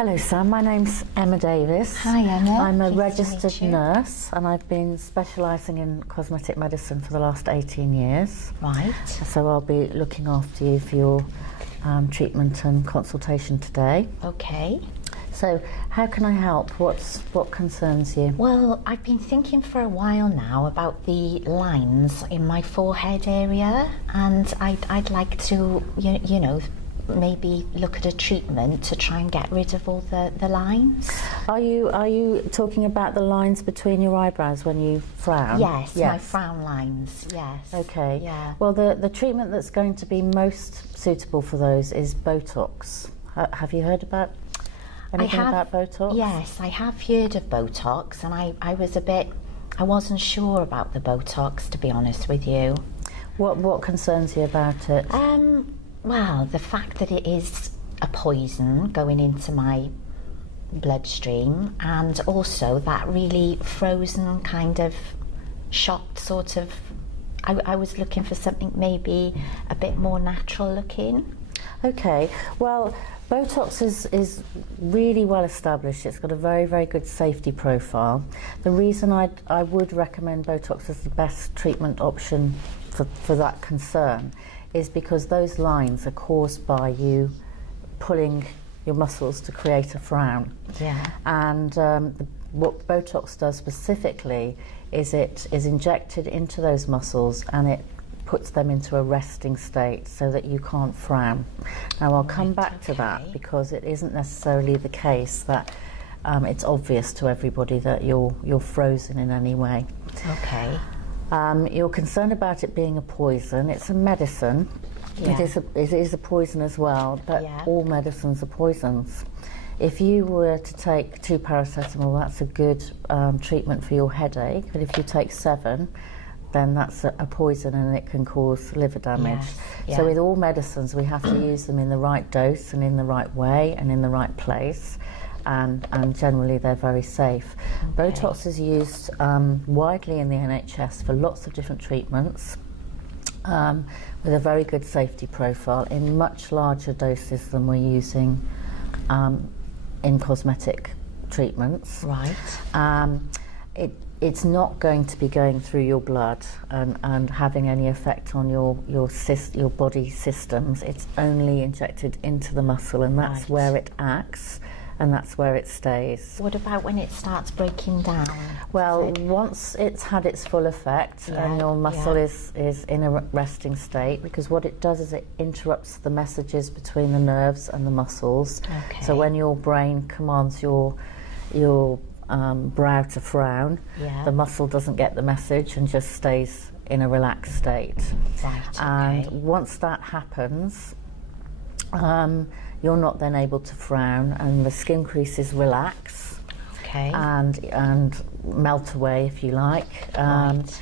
Hello Sam, my name's Emma Davis. Hi Emma. I'm a Pleased to registered meet you. nurse and I've been specialising in cosmetic medicine for the last 18 years. Right. So I'll be looking after you for your treatment and consultation today. Okay. So how can I help? What concerns you? Well, I've been thinking for a while now about the lines in my forehead area, and I'd like to, you know, maybe look at a treatment to try and get rid of all the lines. Are you talking about the lines between your eyebrows when you frown? Yes, my frown lines, yes. Okay. Yeah. Well, the treatment that's going to be most suitable for those is Botox. Have you heard about anything about Botox? Yes, I have heard of Botox, and I wasn't sure about the Botox, to be honest with you. What concerns you about it? Well, the fact that it is a poison going into my bloodstream, and also that really frozen kind of shot sort of, I was looking for something maybe a bit more natural looking. Okay, well, Botox is really well established. It's got a very, very good safety profile. The reason I would recommend Botox as the best treatment option for that concern is because those lines are caused by you pulling your muscles to create a frown. Yeah. And what Botox does specifically is it is injected into those muscles and it puts them into a resting state so that you can't frown. Now I'll come back to that because it isn't necessarily the case that it's obvious to everybody that you're frozen in any way. Okay. You're concerned about it being a poison. It's a medicine. Yeah. It is a poison as well, but all medicines are poisons. If you were to take 2 paracetamol, that's a good treatment for your headache, but if you take 7, then that's a poison and it can cause liver damage. Yes. Yeah. So with all medicines, we have to use them in the right dose and in the right way and in the right place. And generally they're very safe. Okay. Botox is used widely in the NHS for lots of different treatments with a very good safety profile in much larger doses than we're using in cosmetic treatments. Right. It's not going to be going through your blood and having any effect on your body systems. It's only injected into the muscle, and that's where it acts. And that's where it stays. What about when it starts breaking down? Well, once it's had its full effect and your muscle is in a resting state, because what it does is it interrupts the messages between the nerves and the muscles. Okay. So when your brain commands your brow to frown, the muscle doesn't get the message and just stays in a relaxed state. Right. Okay. And once that happens, you're not then able to frown, and the skin creases relax, and melt away, if you like. But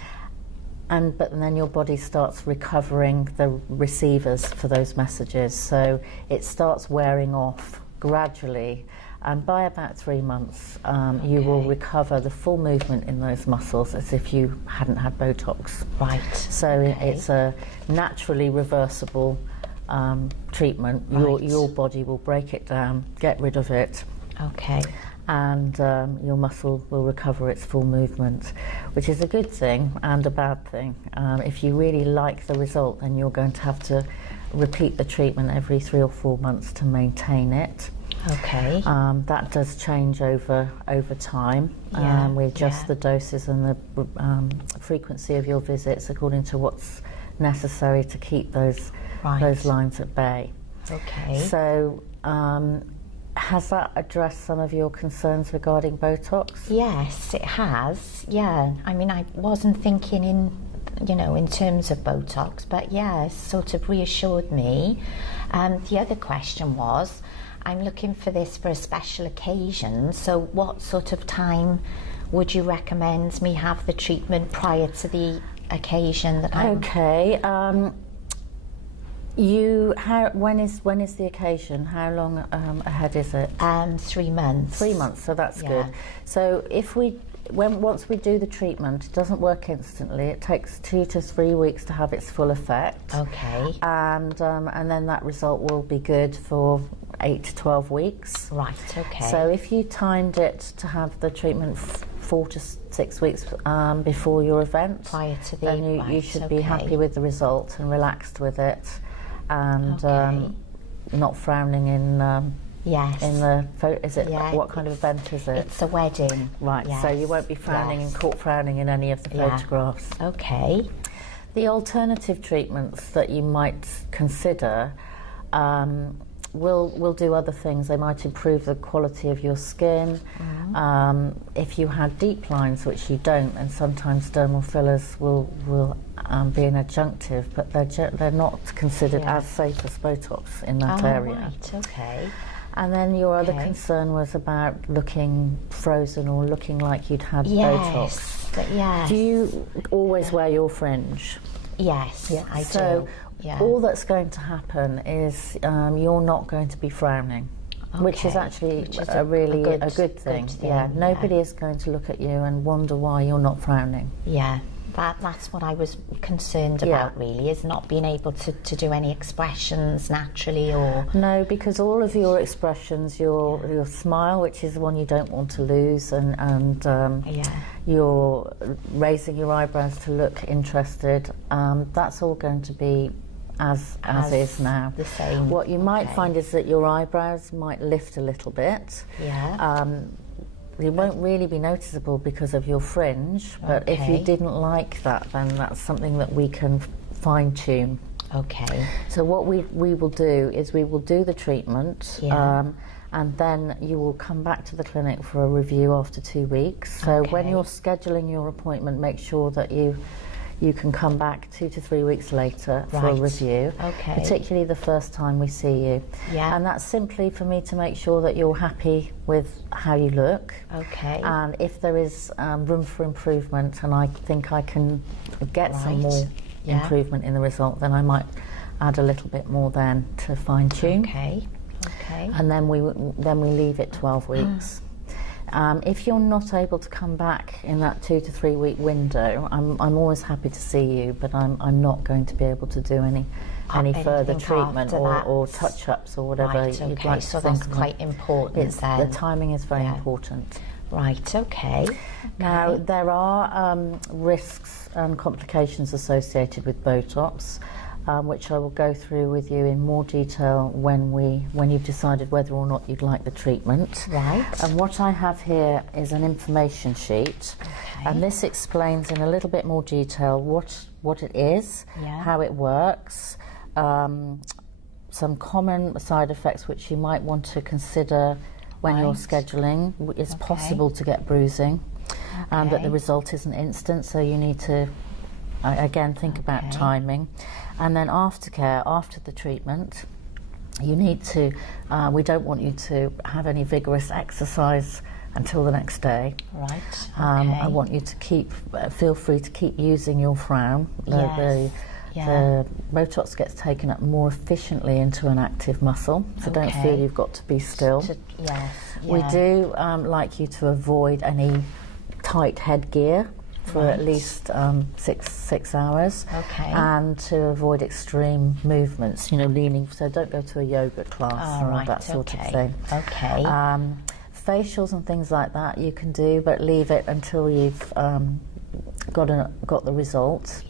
then your body starts recovering the receivers for those messages, so it starts wearing off gradually. And by about 3 months, you will recover the full movement in those muscles as if you hadn't had Botox. Right. So it's a naturally reversible treatment. Your body will break it down, get rid of it, and your muscle will recover its full movement, which is a good thing and a bad thing. If you really like the result, then you're going to have to repeat the treatment every 3 or 4 months to maintain it. Okay. That does change over time. We adjust the doses and the frequency of your visits according to what's necessary to keep those lines at bay. Okay. So, has that addressed some of your concerns regarding Botox? Yes, it has. Yeah. I mean, I wasn't thinking in terms of Botox, but it's sort of reassured me. The other question was, I'm looking for this for a special occasion, so what sort of time would you recommend me have the treatment prior to the occasion that I'm... Okay. When is the occasion? How long ahead is it? 3 months. 3 months, so that's good. So once we do the treatment, it doesn't work instantly. It takes 2 to 3 weeks to have its full effect. Okay. And then that result will be good for 8 to 12 weeks. Right, okay. So if you timed it to have the treatment 4 to 6 weeks before your event, prior to the then you should be happy with the result and relaxed with it, and not frowning in. Yes. In the is it what kind of event is it? It's a wedding. Right. Yes. So you won't be frowning and caught frowning in any of the photographs. Okay. The alternative treatments that you might consider will do other things. They might improve the quality of your skin. If you had deep lines, which you don't, and sometimes dermal fillers will be an adjunctive, but they're not considered as safe as Botox in that area. Right. Okay. And then your other concern was about looking frozen or looking like you'd had Botox. Yes. Do you always wear your fringe? Yes, I do. So all that's going to happen is you're not going to be frowning, which is actually a good thing. Nobody is going to look at you and wonder why you're not frowning. Yeah. That's what I was concerned about, really, is not being able to do any expressions naturally, or... No, because all of your expressions, your smile, which is the one you don't want to lose, and you're raising your eyebrows to look interested, that's all going to be as is now. The same. What you might find is that your eyebrows might lift a little bit. It won't really be noticeable because of your fringe, but if you didn't like that, then that's something that we can fine-tune. Okay. So what we will do is we will do the treatment, and then you will come back to the clinic for a review after 2 weeks. So when you're scheduling your appointment, make sure that you can come back 2 to 3 weeks later for a review, particularly the first time we see you. And that's simply for me to make sure that you're happy with how you look. And if there is room for improvement, and I think I can get some more improvement in the result, then I might add a little bit more then to fine tune. And then we leave it 12 weeks. If you're not able to come back in that 2 to 3 week window, I'm always happy to see you, but I'm not going to be able to do any further treatment or touch-ups or whatever you'd like to so think that's quite important then. The timing is very important. Right, okay. Now, there are risks and complications associated with Botox, which I will go through with you in more detail when you've decided whether or not you'd like the treatment. Right. And what I have here is an information sheet, and this explains in a little bit more detail what it is, how it works, some common side effects which you might want to consider when you're scheduling. It's possible to get bruising, but the result isn't instant, so you need to again think about timing. And then aftercare, after the treatment, you need to, we don't want you to have any vigorous exercise until the next day. Right, I want you to feel free to keep using your frown. The Botox gets taken up more efficiently into an active muscle, so don't feel you've got to be still. We do like you to avoid any tight headgear for at least 6 hours, and to avoid extreme movements, leaning, so don't go to a yoga class or that sort of thing. Facials and things like that you can do, but leave it until you've got the result.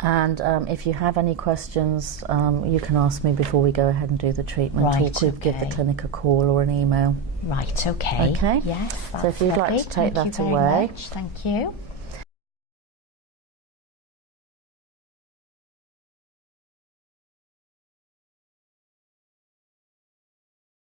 And if you have any questions, you can ask me before we go ahead and do the treatment, or give the clinic a call or an email. Right, okay. Okay? Yes, so if you'd like to take that away. Thank you.